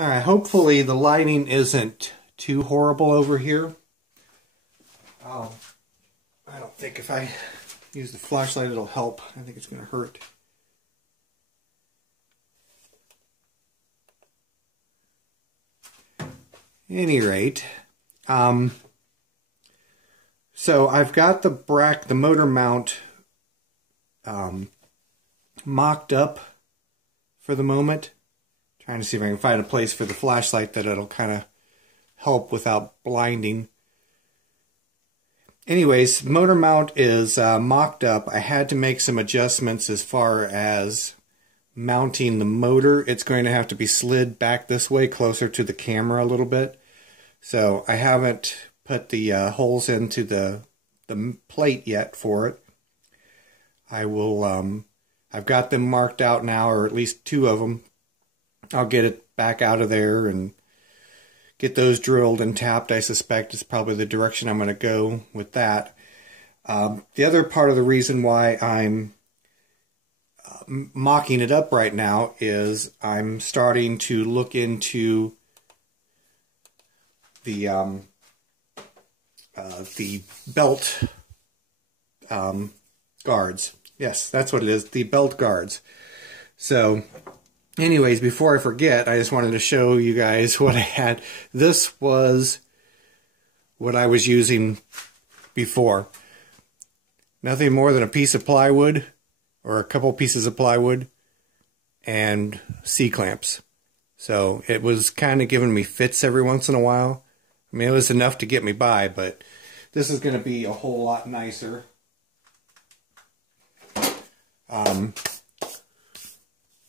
Alright, hopefully the lighting isn't too horrible over here. I don't think if I use the flashlight it'll help. I think it's going to hurt. At any rate, so I've got the motor mount mocked up for the moment. Trying to see if I can find a place for the flashlight that it'll kind of help without blinding. Anyways, motor mount is mocked up. I had to make some adjustments as far as mounting the motor. It's going to have to be slid back this way closer to the camera a little bit. So I haven't put the holes into the plate yet for it. I will, I've got them marked out now, or at least 2 of them. I'll get it back out of there and get those drilled and tapped. I suspect is probably the direction I'm going to go with that. The other part of the reason why I'm mocking it up right now is I'm starting to look into the belt guards. Yes, that's what it is, the belt guards. So anyways, before I forget, I just wanted to show you guys what I had. This was what I was using before. Nothing more than a piece of plywood, or a couple pieces of plywood, and C-clamps. So it was kind of giving me fits every once in a while. I mean, it was enough to get me by, but this is going to be a whole lot nicer.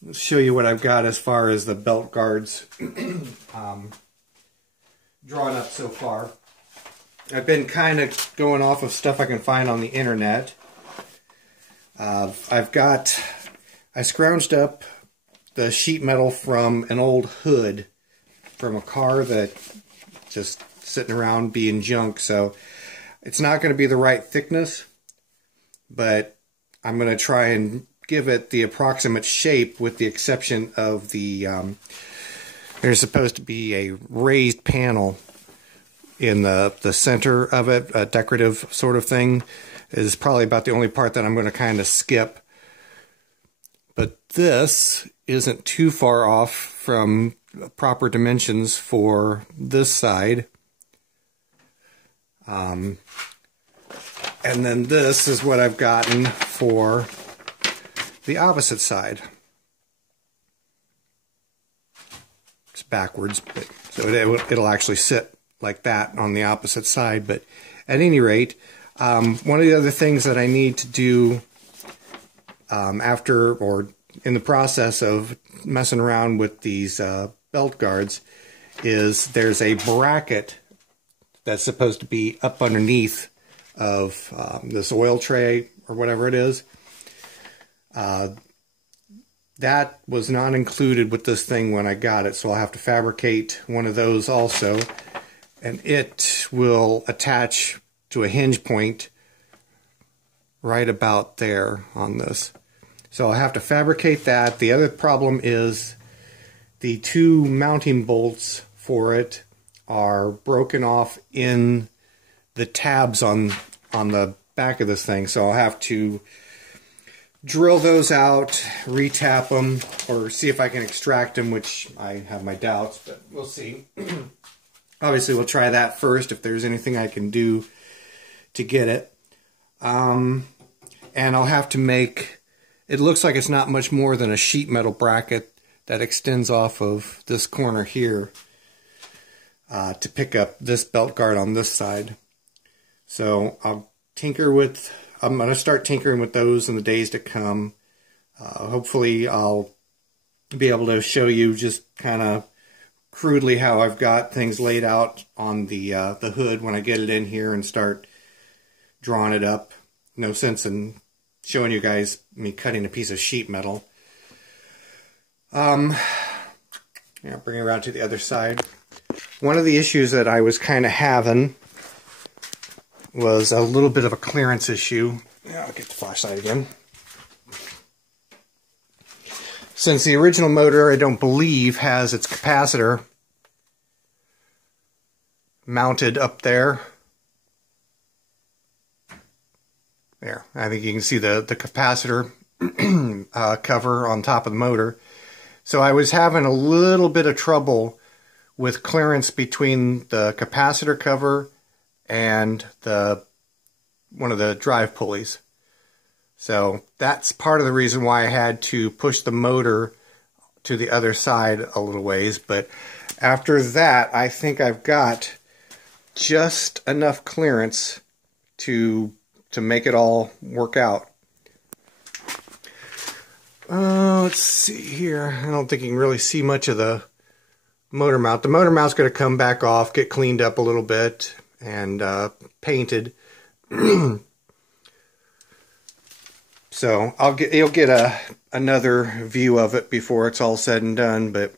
Let's show you what I've got as far as the belt guards drawn up so far. I've been kind of going off of stuff I can find on the internet. I scrounged up the sheet metal from an old hood from a car that just sitting around being junk, so it's not going to be the right thickness, but I'm going to try and give it the approximate shape, with the exception of the there's supposed to be a raised panel in the center of it, a decorative sort of thing. Is probably about the only part that I'm going to kind of skip. But this isn't too far off from proper dimensions for this side. And then this is what I've gotten for the opposite side. It's backwards, but so it'll actually sit like that on the opposite side. But at any rate, one of the other things that I need to do after, or in the process of messing around with these belt guards, is there's a bracket that's supposed to be up underneath of this oil tray or whatever it is. That was not included with this thing when I got it, so I'll have to fabricate one of those also, and it will attach to a hinge point right about there on this. So I'll have to fabricate that. The other problem is the 2 mounting bolts for it are broken off in the tabs on the back of this thing, so I'll have to drill those out, retap them, or see if I can extract them, which I have my doubts, but we'll see. Obviously we'll try that first if there's anything I can do to get it. And I'll have to make, it looks like it's not much more than a sheet metal bracket that extends off of this corner here to pick up this belt guard on this side. So I'm going to start tinkering with those in the days to come. Hopefully I'll be able to show you just kind of crudely how I've got things laid out on the hood when I get it in here and start drawing it up. No sense in showing you guys me cutting a piece of sheet metal. Yeah, bring it around to the other side. One of the issues that I was kind of having was a little bit of a clearance issue. Yeah, I'll get the flashlight again. since the original motor, I don't believe, has its capacitor mounted up there. There, I think you can see the capacitor cover on top of the motor. So I was having a little bit of trouble with clearance between the capacitor cover and one of the drive pulleys. So that's part of the reason why I had to push the motor to the other side a little ways. But after that, I think I've got just enough clearance to make it all work out. Let's see here. I don't think you can really see much of the motor mount. The motor mount's going to come back off, get cleaned up a little bit, and painted. So you'll get another view of it before it's all said and done, but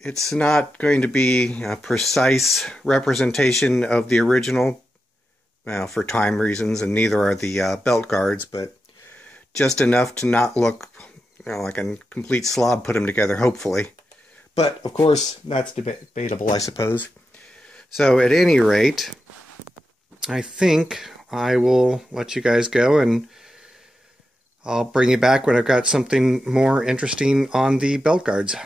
it's not going to be a precise representation of the original, well, for time reasons, and neither are the belt guards, but just enough to not look, you know, like a complete slob put them together, hopefully. But, of course, that's debatable, I suppose. So, at any rate, I think I will let you guys go, and I'll bring you back when I've got something more interesting on the belt guards.